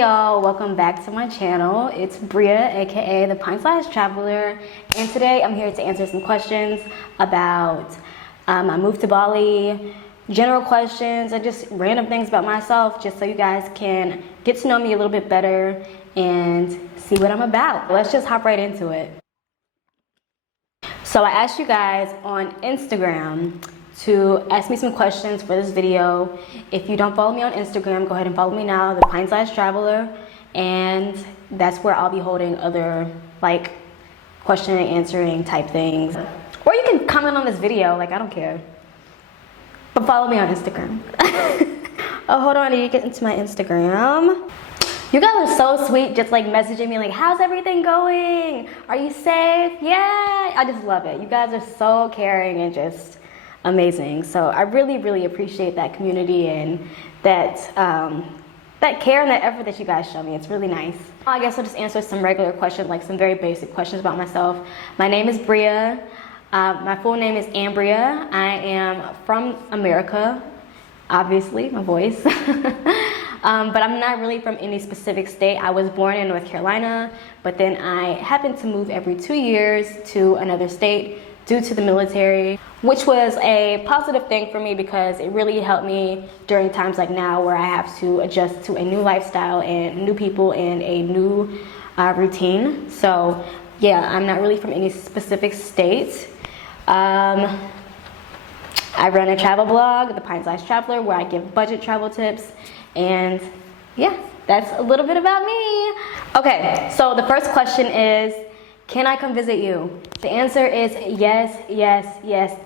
Hey y'all, welcome back to my channel. It's Bria, aka the Pint-Sized Traveler, and today I'm here to answer some questions about my move to Bali, general questions, and just random things about myself, just so you guys can get to know me a little bit better and see what I'm about. Let's just hop right into it. So I asked you guys on Instagram to ask me some questions for this video. If you don't follow me on Instagram, go ahead and follow me now, the Pint-Sized Traveler, and that's where I'll be holding other like question and answering type things. Or you can comment on this video, like I don't care. But follow me on Instagram. Oh, hold on, I need to get into my Instagram. You guys are so sweet, just like messaging me like, how's everything going? Are you safe? Yeah, I just love it. You guys are so caring and just amazing. So I really appreciate that community and that that care and that effort that you guys show me. It's really nice. I guess I'll just answer some regular questions, like some very basic questions about myself. My name is Bria. My full name is Bria. I am from America, obviously, my voice. But I'm not really from any specific state. I was born in North Carolina, but then I happened to move every 2 years to another state due to the military, which was a positive thing for me because it really helped me during times like now where I have to adjust to a new lifestyle and new people and a new routine. So yeah, I'm not really from any specific state. I run a travel blog, the Pint-Sized Traveler, where I give budget travel tips, and yeah, that's a little bit about me. Okay, so the first question is, can I come visit you? The answer is yes,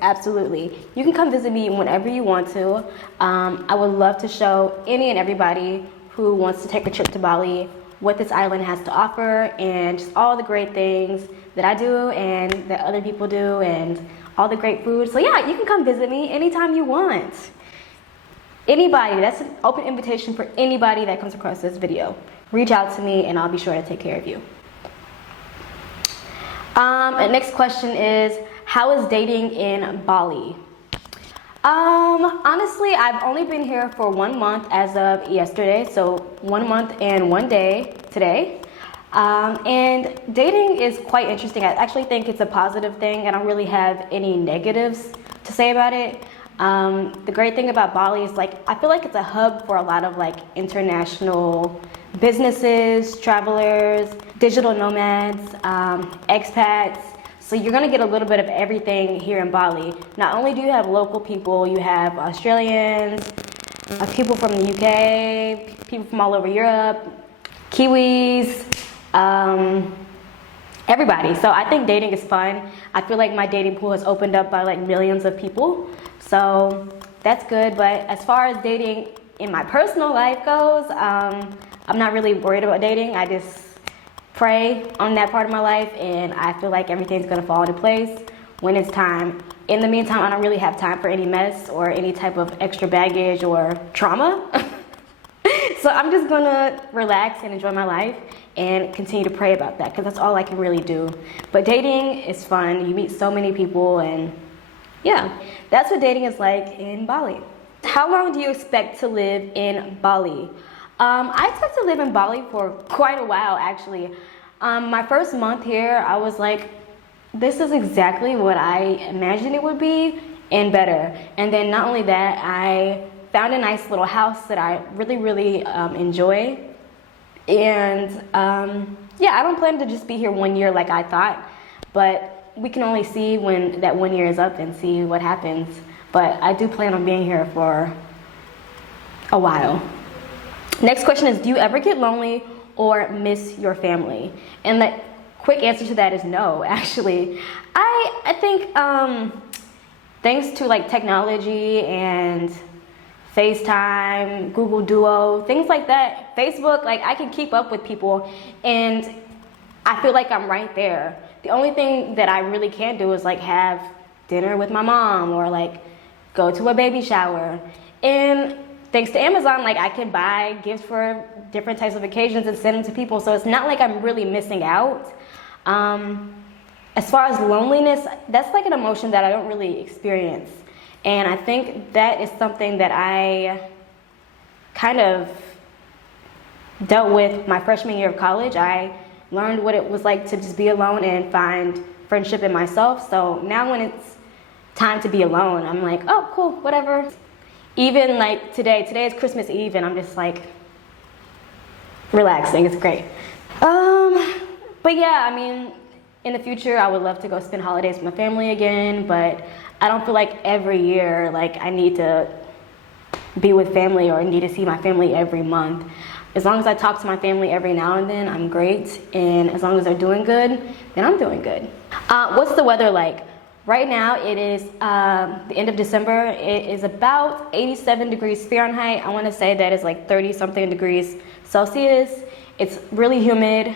absolutely. You can come visit me whenever you want to. I would love to show any and everybody who wants to take a trip to Bali what this island has to offer and just all the great things that I do and that other people do and all the great food. So yeah, you can come visit me anytime you want. Anybody, that's an open invitation for anybody that comes across this video. Reach out to me and I'll be sure to take care of you. And next question is, how is dating in Bali? Honestly, I've only been here for 1 month as of yesterday, so 1 month and 1 day today. And dating is quite interesting. I actually think it's a positive thing. I don't really have any negatives to say about it. The great thing about Bali is I feel like it's a hub for a lot of international businesses, travelers, digital nomads, expats. So you're gonna get a little bit of everything here in Bali. Not only do you have local people, you have Australians, people from the UK, people from all over Europe, Kiwis, everybody. So I think dating is fun. I feel like my dating pool has opened up by millions of people. So that's good. But as far as dating in my personal life goes, I'm not really worried about dating. I just pray on that part of my life and I feel like everything's gonna fall into place when it's time. In the meantime, I don't really have time for any mess or any type of extra baggage or trauma. So I'm just gonna relax and enjoy my life and continue to pray about that because that's all I can really do. But dating is fun. You meet so many people and yeah, that's what dating is like in Bali. How long do you expect to live in Bali? I expect to live in Bali for quite a while, actually. My first month here, I was like, this is exactly what I imagined it would be and better. And then not only that, I found a nice little house that I really enjoy. And yeah, I don't plan to just be here 1 year like I thought, but we can only see when that 1 year is up and see what happens. But I do plan on being here for a while. Next question is, do you ever get lonely or miss your family? And the quick answer to that is no, actually. I think thanks to technology and FaceTime, Google Duo, things like that, Facebook, I can keep up with people and I feel like I'm right there. The only thing that I really can't do is have dinner with my mom or go to a baby shower. And thanks to Amazon, I can buy gifts for different types of occasions and send them to people. So it's not like I'm really missing out. As far as loneliness, that's an emotion that I don't really experience. And I think that is something that I kind of dealt with my freshman year of college. I learned what it was like to just be alone and find friendship in myself. So now when it's time to be alone, I'm like, oh, cool, whatever. Even like today is Christmas Eve, and I'm just like relaxing. It's great. But yeah, I mean, in the future, I would love to go spend holidays with my family again, but I don't feel like every year, like I need to be with family or need to see my family every month. As long as I talk to my family every now and then, I'm great. And as long as they're doing good, then I'm doing good. What's the weather like? Right now, it is the end of December. It is about 87 degrees Fahrenheit. I want to say that is like 30-something degrees Celsius. It's really humid,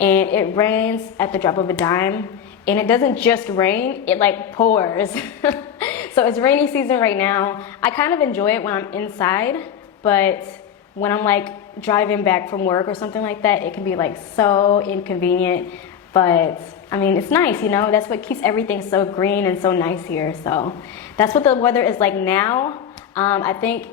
and it rains at the drop of a dime. And it doesn't just rain, it like pours. So it's rainy season right now. I kind of enjoy it when I'm inside, but when I'm like driving back from work or something like that, it can be like so inconvenient. But I mean, it's nice, you know, that's what keeps everything so green and so nice here. So that's what the weather is like now. I think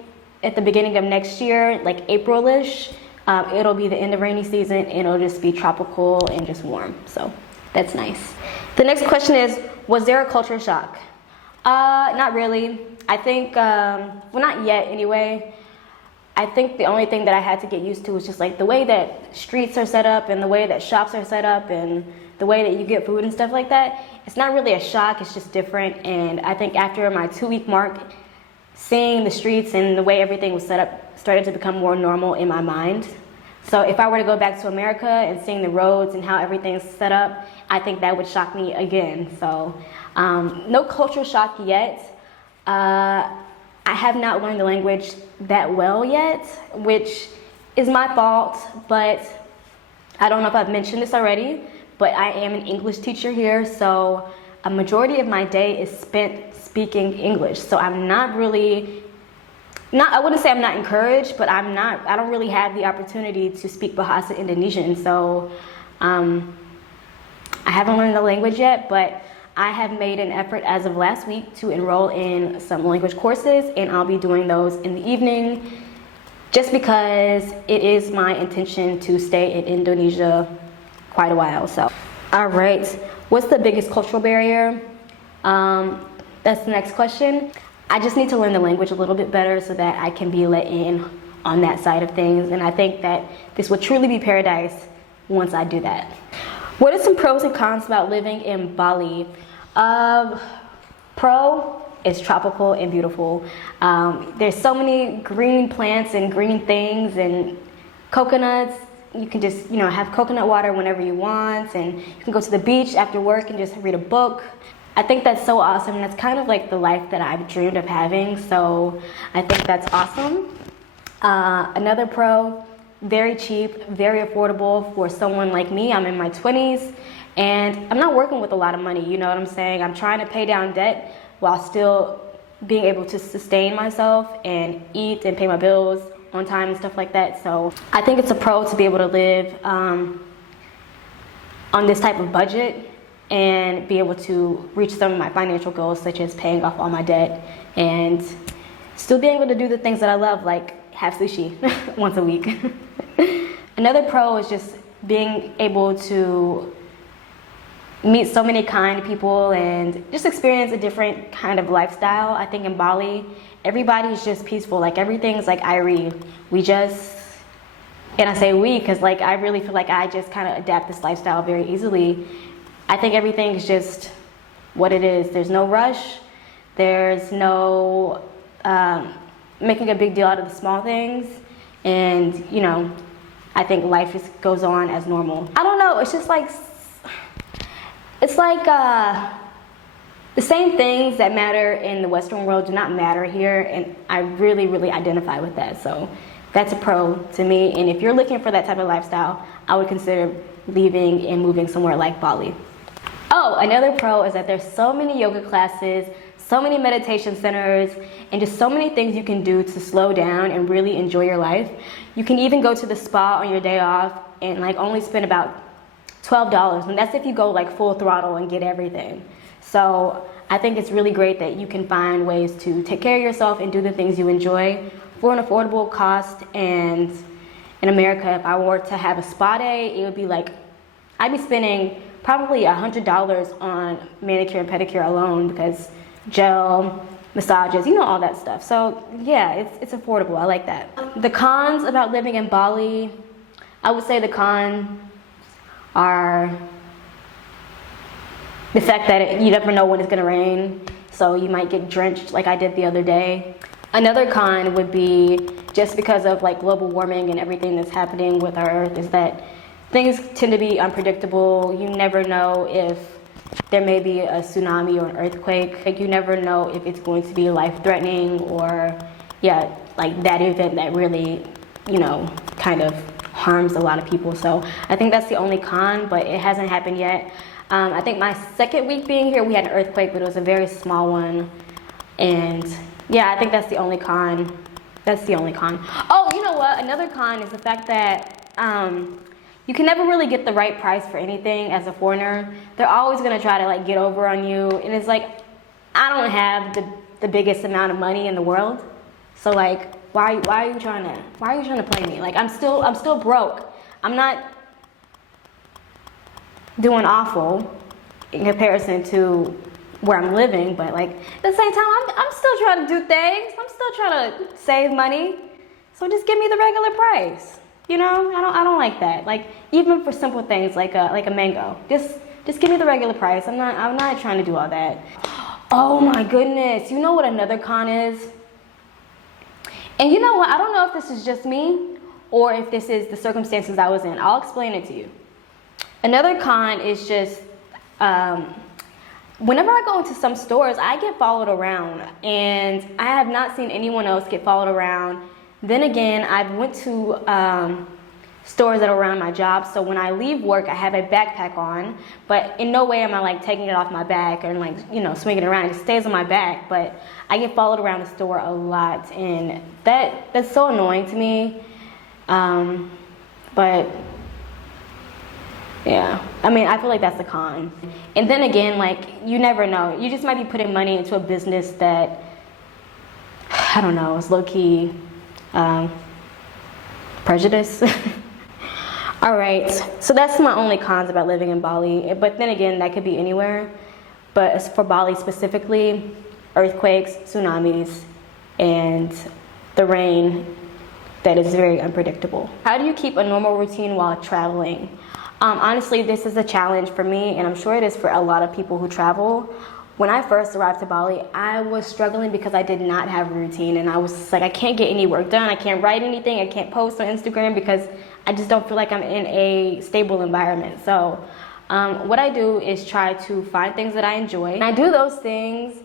at the beginning of next year, like April-ish, it'll be the end of rainy season and it'll just be tropical and just warm. So that's nice. The next question is, was there a culture shock? Not really. I think, well, not yet anyway. I think the only thing that I had to get used to was just like the way that streets are set up and the way that shops are set up and the way that you get food and stuff like that. It's not really a shock, it's just different. And I think after my 2-week mark, seeing the streets and the way everything was set up started to become more normal in my mind. So if I were to go back to America and seeing the roads and how everything's set up, I think that would shock me again. So no cultural shock yet. I have not learned the language that well yet, which is my fault, but I don't know if I've mentioned this already, but I am an English teacher here, so a majority of my day is spent speaking English. So I'm not really, I wouldn't say I'm not encouraged, but I don't really have the opportunity to speak Bahasa Indonesian. So I haven't learned the language yet, but I have made an effort as of last week to enroll in some language courses, and I'll be doing those in the evening just because it is my intention to stay in Indonesia quite a while. So, all right, what's the biggest cultural barrier? That's the next question. I just need to learn the language a little bit better so that I can be let in on that side of things, and I think that this will truly be paradise once I do that. What are some pros and cons about living in Bali? Pro is tropical and beautiful. There's so many green plants and green things and coconuts. You can just, you know, have coconut water whenever you want, and you can go to the beach after work and just read a book. I think that's so awesome, and that's kind of like the life that I've dreamed of having, so I think that's awesome. Another pro, very cheap, very affordable for someone like me. I'm in my 20s and I'm not working with a lot of money, you know what I'm saying? I'm trying to pay down debt while still being able to sustain myself and eat and pay my bills on time and stuff like that. So I think it's a pro to be able to live on this type of budget and be able to reach some of my financial goals, such as paying off all my debt and still being able to do the things that I love, like have sushi once a week. Another pro is just being able to meet so many kind people and just experience a different kind of lifestyle. I think in Bali, everybody's just peaceful. Like everything's like Irie. And I say we because like I really feel like I just kind of adapt this lifestyle very easily. I think everything's just what it is. There's no rush. There's no making a big deal out of the small things. And, you know, I think life just goes on as normal. I don't know, it's just like, the same things that matter in the Western world do not matter here, and I really, really identify with that. So that's a pro to me, and if you're looking for that type of lifestyle, I would consider leaving and moving somewhere like Bali. Oh, another pro is that there's so many yoga classes, so many meditation centers, and just so many things you can do to slow down and really enjoy your life. You can even go to the spa on your day off and like only spend about $12, and that's if you go like full throttle and get everything. So I think it's really great that you can find ways to take care of yourself and do the things you enjoy for an affordable cost and in America, if I were to have a spa day, it would be like, I'd be spending probably $100 on manicure and pedicure alone, because gel, massages, all that stuff. So yeah, it's affordable. I like that. The cons about living in Bali, I would say the cons are the fact that you never know when it's gonna rain, so you might get drenched like I did the other day. Another con would be, just because of like global warming and everything that's happening with our earth, is that things tend to be unpredictable. You never know if there may be a tsunami or an earthquake. Like, you never know if it's going to be life-threatening, or like that event that really, kind of harms a lot of people. So I think that's the only con, but it hasn't happened yet. I think my second week being here, we had an earthquake, but it was a very small one. And yeah, I think that's the only con. That's the only con. Oh, you know what? Another con is the fact that you can never really get the right price for anything as a foreigner. They're always gonna try to like get over on you, and it's like, I don't have the biggest amount of money in the world, so like, why are you trying to play me? Like, I'm still broke. I'm not doing awful in comparison to where I'm living, but like at the same time, I'm still trying to do things. I'm still trying to save money. So just give me the regular price. I don't like that. Like, even for simple things like a mango, just give me the regular price. I'm not trying to do all that. Oh my goodness. You know what another con is? And you know what? I don't know if this is just me or if this is the circumstances I was in. I'll explain it to you. Another con is just, whenever I go into some stores, I get followed around, and I have not seen anyone else get followed around. Then again, I've went to stores that are around my job, so when I leave work, I have a backpack on, but in no way am I like taking it off my back and like, swinging it around. It stays on my back, but I get followed around the store a lot, and that's so annoying to me. But yeah, I feel like that's the con. And then again, like, you never know. You just might be putting money into a business that, I don't know, is low-key prejudice. All right, so that's my only cons about living in Bali. But then again, that could be anywhere. But as for Bali specifically, earthquakes, tsunamis, and the rain that is very unpredictable. How do you keep a normal routine while traveling? Honestly, this is a challenge for me, and I'm sure it is for a lot of people who travel. When I first arrived to Bali, I was struggling because I did not have a routine, and I was like, I can't get any work done, I can't write anything, I can't post on Instagram because I just don't feel like I'm in a stable environment. So what I do is try to find things that I enjoy, and I do those things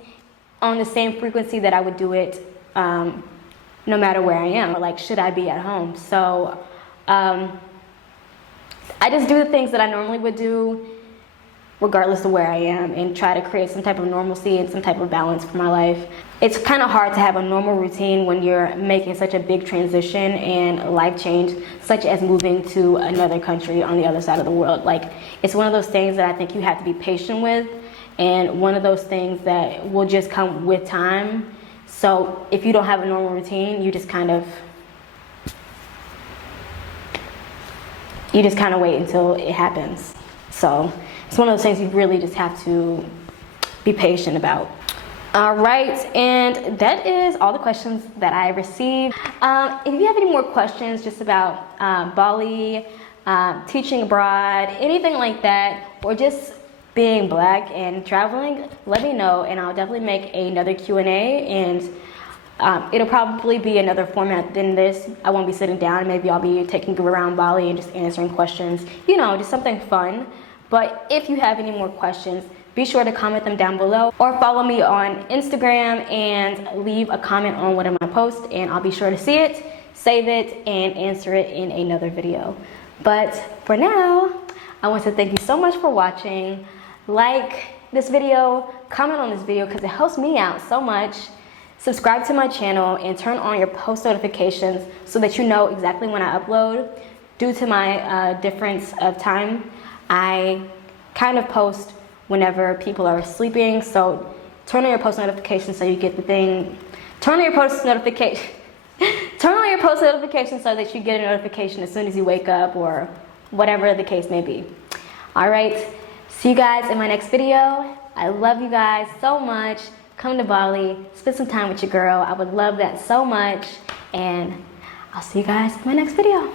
on the same frequency that I would do it no matter where I am, like should I be at home. So I just do the things that I normally would do regardless of where I am, and try to create some type of normalcy and some type of balance for my life. It's kind of hard to have a normal routine when you're making such a big transition and life change, such as moving to another country on the other side of the world. Like, it's one of those things that I think you have to be patient with, and one of those things that will just come with time. So if you don't have a normal routine, you just kind of wait until it happens. So it's one of those things you really just have to be patient about. All right, and that is all the questions that I received. If you have any more questions just about Bali, teaching abroad, anything like that, or just being Black and traveling, let me know, and I'll definitely make another Q&A, and it'll probably be another format than this. I won't be sitting down. Maybe I'll be taking you around Bali and just answering questions, just something fun. But if you have any more questions, be sure to comment them down below, or follow me on Instagram and leave a comment on one of my posts, and I'll be sure to see it, save it, and answer it in another video. But for now, I want to thank you so much for watching. Like this video, comment on this video because it helps me out so much. Subscribe to my channel and turn on your post notifications so that you know exactly when I upload. Due to my difference of time, I kind of post whenever people are sleeping, so turn on your post notifications so you get the thing. Turn on your post notification Turn on your post notifications so that you get a notification as soon as you wake up or whatever the case may be. All right, see you guys in my next video. I love you guys so much. Come to Bali, spend some time with your girl. I would love that so much. And I'll see you guys in my next video.